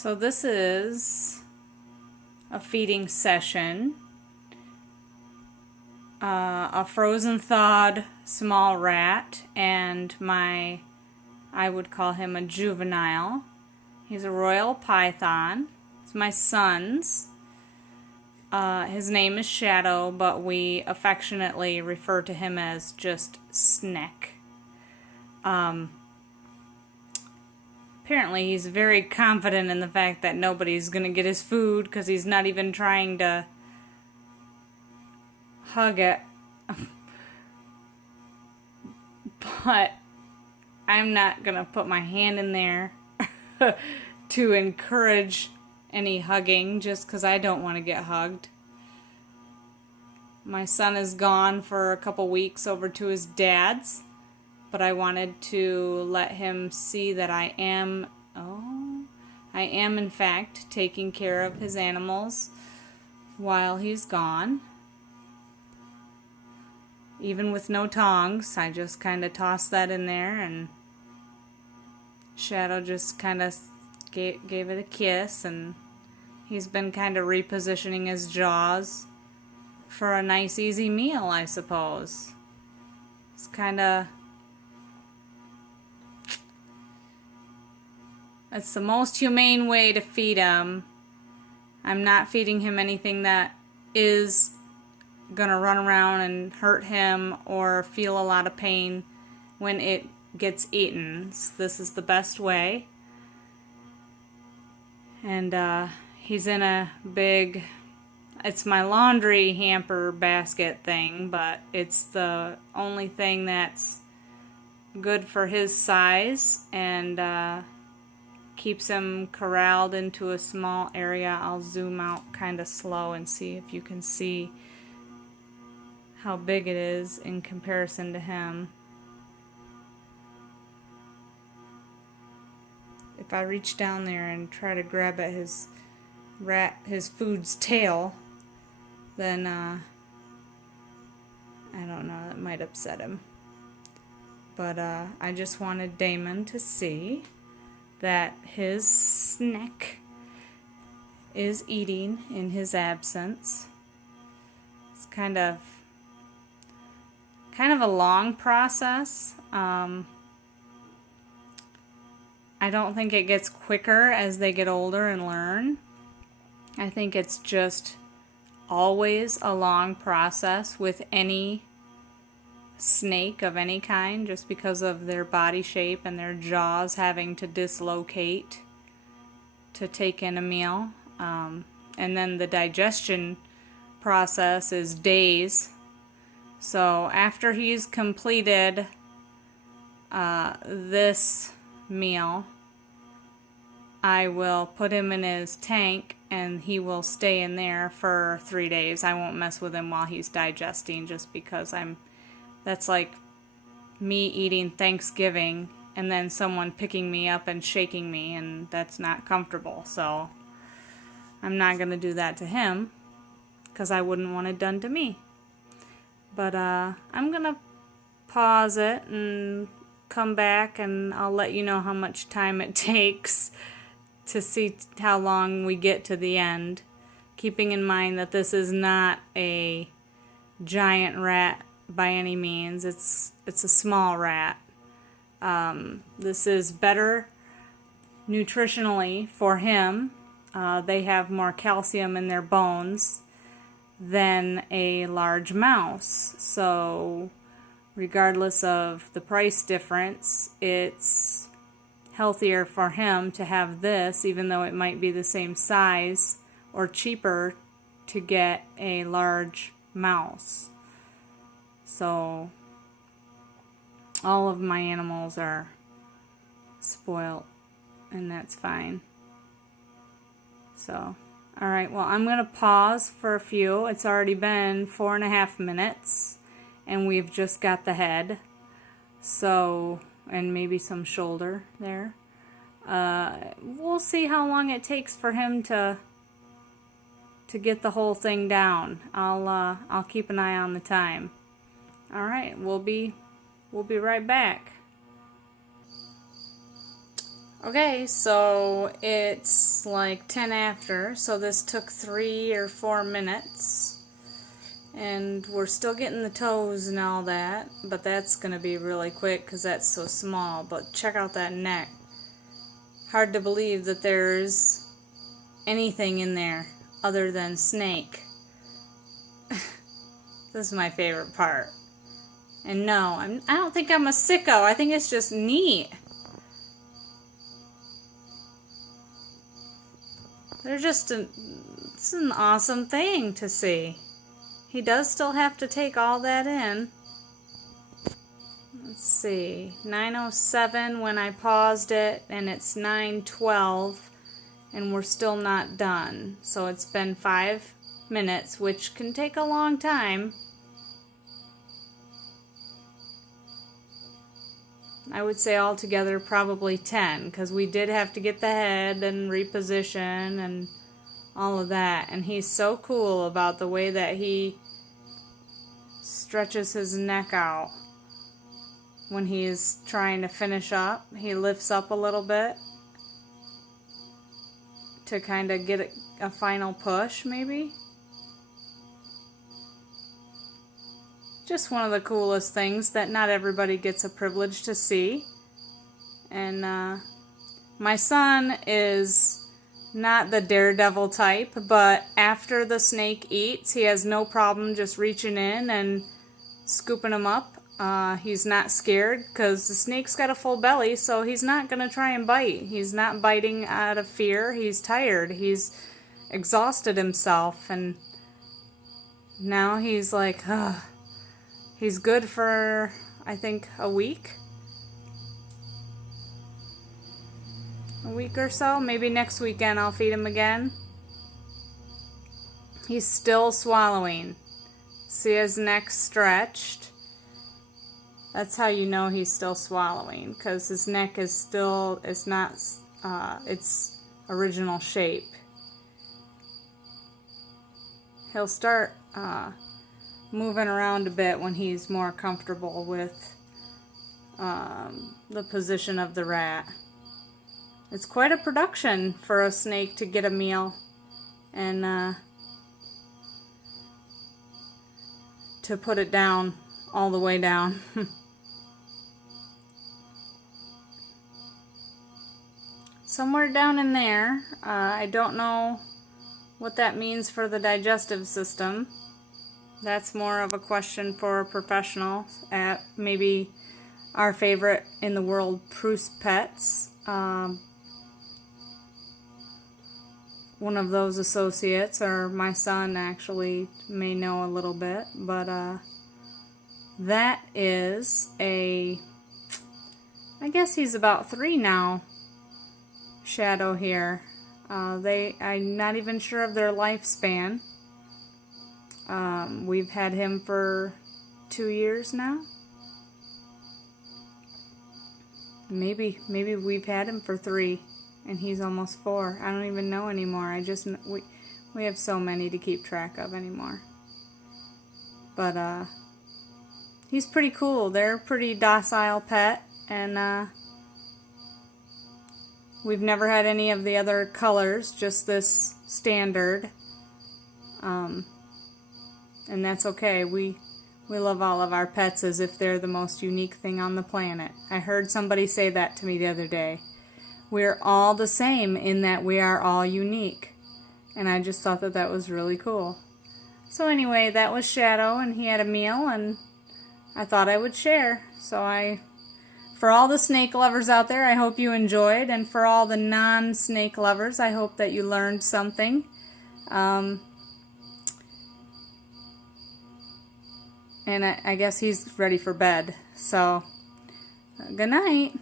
So this is a feeding session. A frozen thawed small rat and I would call him a juvenile. He's a royal python. It's my son's. His name is Shadow, but we affectionately refer to him as just Snek. Apparently he's very confident in the fact that nobody's going to get his food because he's not even trying to hug it. But I'm not going to put my hand in there to encourage any hugging just because I don't want to get hugged. My son is gone for a couple weeks over to his dad's, but I wanted to let him see that I am in fact taking care of his animals while he's gone. Even with no tongs, I just kind of tossed that in there, and Shadow just kind of gave it a kiss, and he's been kind of repositioning his jaws for a nice easy meal, I suppose. It's it's the most humane way to feed him. I'm not feeding him anything that is gonna run around and hurt him or feel a lot of pain when it gets eaten. So this is the best way. And he's in a big, it's my laundry hamper basket thing, but it's the only thing that's good for his size and keeps him corralled into a small area. I'll zoom out kind of slow and see if you can see how big it is in comparison to him. If I reach down there and try to grab at his food's tail, then I don't know, that might upset him. But I just wanted Damon to see that his Snek is eating in his absence. It's kind of a long process. I don't think it gets quicker as they get older and learn. I think it's just always a long process with any snake of any kind, just because of their body shape and their jaws having to dislocate to take in a meal. And then the digestion process is days. So after he's completed this meal, I will put him in his tank and he will stay in there for 3 days. I won't mess with him while he's digesting, just because that's like me eating Thanksgiving and then someone picking me up and shaking me, and that's not comfortable. So I'm not going to do that to him because I wouldn't want it done to me. But I'm going to pause it and come back, and I'll let you know how much time it takes to see how long we get to the end. Keeping in mind that this is not a giant rat by any means. It's a small rat. This is better nutritionally for him. They have more calcium in their bones than a large mouse. So regardless of the price difference, it's healthier for him to have this, even though it might be the same size, or cheaper to get a large mouse. So all of my animals are spoiled, and that's fine. So alright, well, I'm going to pause for a few. It's already been 4.5 minutes, and we've just got the head. So, and maybe some shoulder there. We'll see how long it takes for him to get the whole thing down. I'll keep an eye on the time. Alright, we'll be right back. Okay, so it's like 10 after, so this took 3 or 4 minutes. And we're still getting the toes and all that, but that's going to be really quick because that's so small. But check out that neck. Hard to believe that there's anything in there other than Snek. This is my favorite part. And no, I don't think I'm a sicko. I think it's just neat. It's an awesome thing to see. He does still have to take all that in. Let's see, 9:07 when I paused it, and it's 9:12, and we're still not done. So it's been 5 minutes, which can take a long time. I would say altogether probably 10, because we did have to get the head and reposition and all of that. And he's so cool about the way that he stretches his neck out when he's trying to finish up. He lifts up a little bit to kind of get a final push, maybe. Just one of the coolest things that not everybody gets a privilege to see. And my son is not the daredevil type, but after the snake eats, he has no problem just reaching in and scooping him up. He's not scared because the snake's got a full belly, so he's not going to try and bite. He's not biting out of fear. He's tired. He's exhausted himself, and now he's like, he's good for, I think, a week or so. Maybe next weekend I'll feed him again. He's still swallowing. See his neck stretched? That's how you know he's still swallowing, because his neck is still, it's not its original shape. He'll start moving around a bit when he's more comfortable with the position of the rat. It's quite a production for a snake to get a meal and to put it down, all the way down. Somewhere down in there, I don't know what that means for the digestive system. That's more of a question for a professional at maybe our favorite in the world, Proust Pets. One of those associates, or my son actually may know a little bit, but that is I guess he's about 3 now, Shadow here. I'm not even sure of their lifespan. We've had him for 2 years now. Maybe we've had him for 3, and he's almost 4. I don't even know anymore. We have so many to keep track of anymore. But he's pretty cool. They're a pretty docile pet, and we've never had any of the other colors, just this standard. And that's okay. We love all of our pets as if they're the most unique thing on the planet. I heard somebody say that to me the other day. We're all the same in that we are all unique. And I just thought that that was really cool. So anyway, that was Shadow, and he had a meal, and I thought I would share. So for all the snake lovers out there, I hope you enjoyed. And for all the non-snake lovers, I hope that you learned something. And I guess he's ready for bed. So, good night.